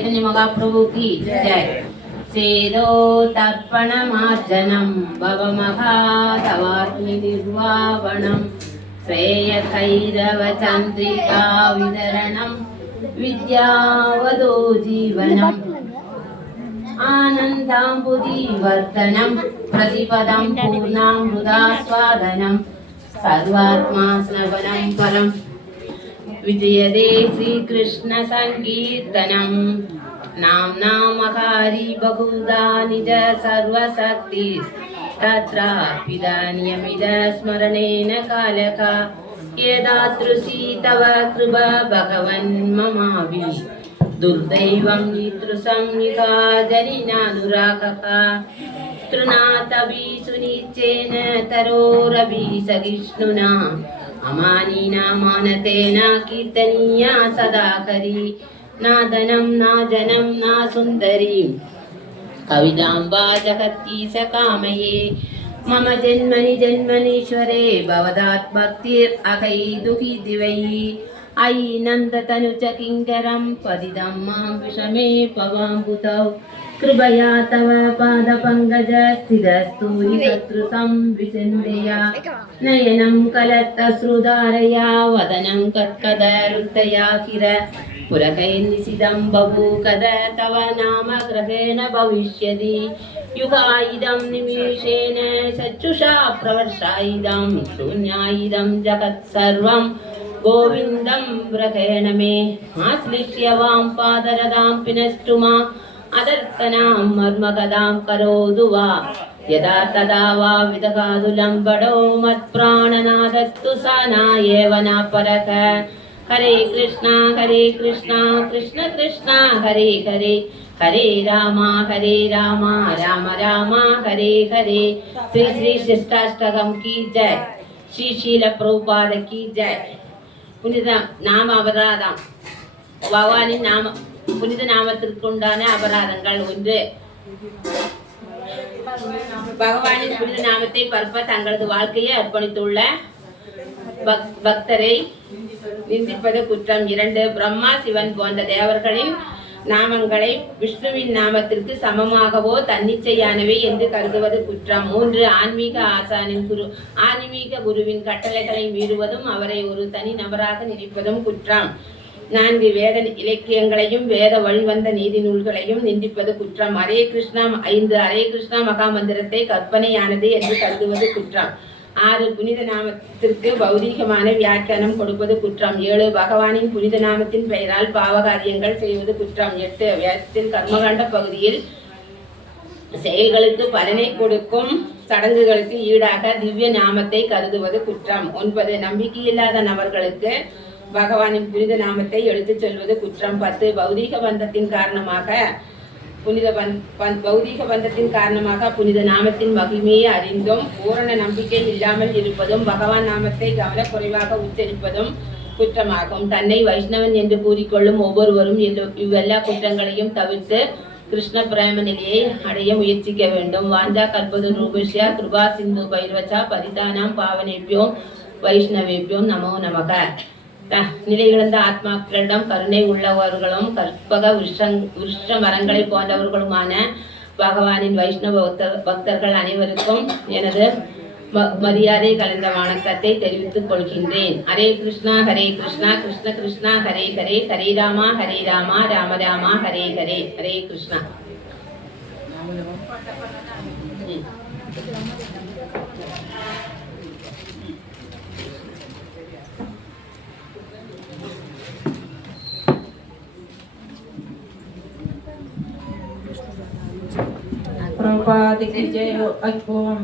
చైతన్య మహాప్రభు కి జయ సేదో తర్పణమార్జనం భవమహాతవాగ్ని నిర్వావణం శ్రేయసైరవ చంద్రికా విదరణం విద్యావదో జీవనం ఆనందాంబుదీవర్ధనం ప్రతిపదం పూర్ణామృదాస్వాదనం సర్వాత్మా శ్రవణం పరం విజయదే శ్రీకృష్ణ సంకీర్తనం నామ్నామకారి బహుదా నిజ సర్వశక్తి తత్రాపిదాన్యమిద స్మరణేన కాలక యదాతృశీ తవ కృప భగవన్ మమాభి దుర్దైవం నితృసం నికాజనినానురాగక తృణాతభి సునిచ్చేన తరోరభి సగిష్ణునా अमानीना मानते न कीर्तनीया सदा करी ना धनं ना जनं ना सुन्दरी कवितां वा जगत्कीश कामये मम जन्मनि जन्मनीश्वरे भवदात्मक्तिर् अहै दुहि दिवै अयि नन्दतनुजकिङ्करं पदिदं मां विषमे पवाम्बुतौ कृपया तव पादपङ्कज स्थिरस्तु हि शत्रुतं विचिन्तया नयनं कलत्तश्रुधारया वदनं कत्कदरुतया किर पुरकैर्निशितं बभूकद तव नाम ग्रहेण भविष्यति युगायुधं निमेषेण चक्षुषा प्रवर्षायुधं शून्यायुधं जगत्सर्वम् गोविन्दं व्रकेण मे आश्लिष्य वां पादरदां पिनष्टु मा अदर्तनां मर्मगदां करोतु वा यदा तदा वा विदगादुलम्बडो मत्प्राणनादस्तु सा एव न हरे कृष्णा हरे कृष्णा कृष्ण कृष्णा हरे हरे हरे राम हरे राम राम राम हरे हरे श्री श्री शिष्टाष्टकम की जय श्री शील प्रभुपाद की जय புனிதம் நாம அபராதம். பவானின் நாம புனித நாமத்திற்குண்டான அபராதங்கள் ஒன்று. பகவானின் புனித நாமத்தை பரப்ப தங்களது வாழ்க்கையை அர்ப்பணித்துள்ள பக்தரை நிந்திப்பது குற்றம். இரண்டு பிரம்மா சிவன் போன்ற தேவர்களின் நாமங்களை விஷ்ணுவின் நாமத்திற்கு சமமாகவோ தன்னிச்சையானவை என்று கருதுவது குற்றம். மூன்று ஆன்மீக ஆசானின் குரு. ஆன்மீக குருவின் கட்டளைகளை மீறுவதும் அவரை ஒரு தனி நபராக நினைப்பதும் குற்றம். நான்கு வேத இலக்கியங்களையும் வேத வழிவந்த நீதி நூல்களையும் நிந்திப்பது குற்றம். ஹரே கிருஷ்ணா ஐந்து ஹரே கிருஷ்ணா மகா மந்திரத்தை கற்பனையானது என்று கருதுவது குற்றம். ஆறு புனித நாமத்திற்கு பௌதீகமான வியாக்கியானம் கொடுப்பது குற்றம். ஏழு பகவானின் புனித நாமத்தின் பெயரால் பாவகாரியங்கள் செய்வது குற்றம். எட்டு வேதத்தின் கர்மகாண்ட பகுதியில் செயல்களுக்கு பலனை கொடுக்கும் சடங்குகளுக்கு ஈடாக திவ்ய நாமத்தை கருதுவது குற்றம். ஒன்பது நம்பிக்கையில்லாத நபர்களுக்கு பகவானின் புனித நாமத்தை எடுத்துச் சொல்வது குற்றம். பத்து பௌதீக பந்தத்தின் காரணமாக புனித பந் பந்- பௌதீக பந்தத்தின் காரணமாக புனித நாமத்தின் மகிமையை அறிந்தும். பூரண நம்பிக்கை இல்லாமல் இருப்பதும் பகவான் நாமத்தை கவனக்குறைவாக உச்சரிப்பதும் குற்றமாகும். தன்னை வைஷ்ணவன் என்று கூறிக்கொள்ளும் ஒவ்வொருவரும் இவ்வெல்லா குற்றங்களையும் தவிர்த்து கிருஷ்ண பிரேம நிலையை அடைய முயற்சிக்க வேண்டும். வாஞ்சா கற்பது ரூபிஷ்யா கிருபா சிந்து பைரவச்சா பதிதானாம் பாவனேபியோம் வைஷ்ணவேபியோம் நமோ நமக. நிலையிழந்த ஆத்மாக்களிடம் கருணை உள்ளவர்களும் கற்பக விருஷங் விருஷ மரங்களை போன்றவர்களுமான பகவானின் வைஷ்ணவ பக்தர் பக்தர்கள் அனைவருக்கும் எனது மரியாதை கலந்த வணக்கத்தை தெரிவித்துக் கொள்கின்றேன். ஹரே கிருஷ்ணா ஹரே கிருஷ்ணா கிருஷ்ண கிருஷ்ணா ஹரே ஹரே ஹரே ராமா ஹரே ராமா ராம ராமா ஹரே ஹரே ஹரே கிருஷ்ணா. ಪ್ರಭಾ ದಿಗ್ವಿಜಯ ಅಕ್ಕೋಂ